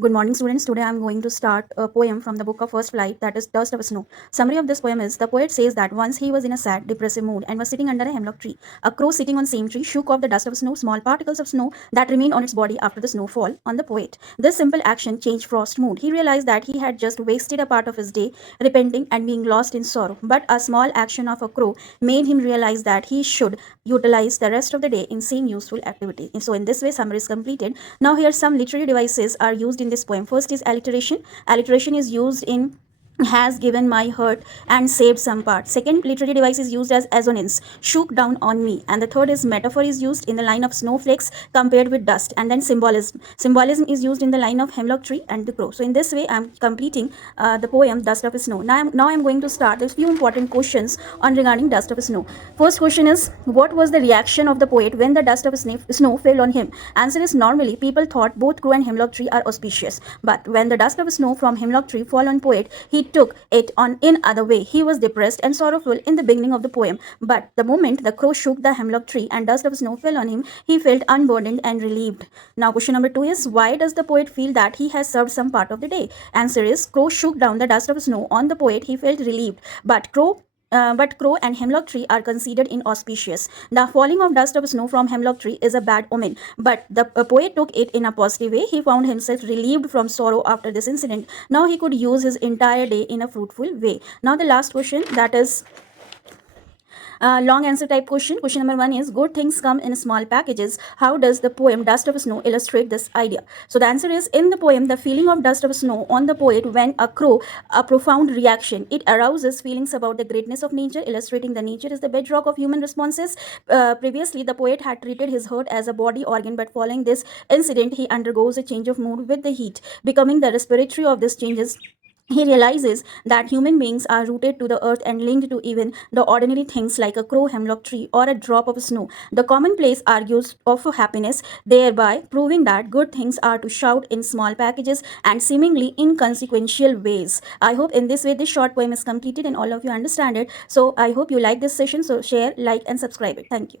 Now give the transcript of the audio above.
Good morning, students. Today I am going to start a poem from the book of First Flight, that is Dust of Snow. Summary of this poem is: the poet says that once he was in a sad, depressive mood and was sitting under a hemlock tree. A crow sitting on the same tree shook off the dust of snow, small particles of snow that remained on its body after the snowfall on the poet. This simple action changed Frost's mood. He realized that he had just wasted a part of his day repenting and being lost in sorrow. But a small action of a crow made him realize that he should utilize the rest of the day in same useful activity. So in this way, summary is completed. Now here some literary devices are used in this poem. First is alliteration. Alliteration is used in has given my hurt and saved some part. Second literary device is used as assonance, shook down on me. And the third is metaphor is used in the line of snowflakes compared with dust. And then symbolism. Symbolism is used in the line of hemlock tree and the crow. So in this way, I'm completing the poem Dust of Snow. Now I'm going to start a few important questions on regarding Dust of Snow. First question is, what was the reaction of the poet when the dust of snow fell on him? Answer is, normally people thought both crow and hemlock tree are auspicious. But when the dust of snow from hemlock tree fall on poet, he took it on in other way. He was depressed and sorrowful in the beginning of the poem, but the moment the crow shook the hemlock tree and dust of snow fell on him, he felt unburdened and relieved. Now question number 2 is, why does the poet feel that he has served some part of the day? Answer is, crow shook down the dust of snow on the poet. He felt relieved, but crow and hemlock tree are considered inauspicious. The falling of dust of snow from hemlock tree is a bad omen, but the poet took it in a positive way. He found himself relieved from sorrow after this incident. Now he could use his entire day in a fruitful way. Now the last question, that is long answer type question. Question number 1 is, good things come in small packages. How does the poem Dust of Snow illustrate this idea? So the answer is, in the poem, the feeling of dust of snow on the poet when a crow, a profound reaction. It arouses feelings about the greatness of nature, illustrating the nature is the bedrock of human responses. Previously, the poet had treated his hurt as a body organ, but following this incident, he undergoes a change of mood with the heat, becoming the respiratory of this changes. He realizes that human beings are rooted to the earth and linked to even the ordinary things like a crow, hemlock tree, or a drop of snow. The commonplace argues of happiness, thereby proving that good things are to shout in small packages and seemingly inconsequential ways. I hope in this way this short poem is completed and all of you understand it. So I hope you like this session. So share, like, and subscribe it. Thank you.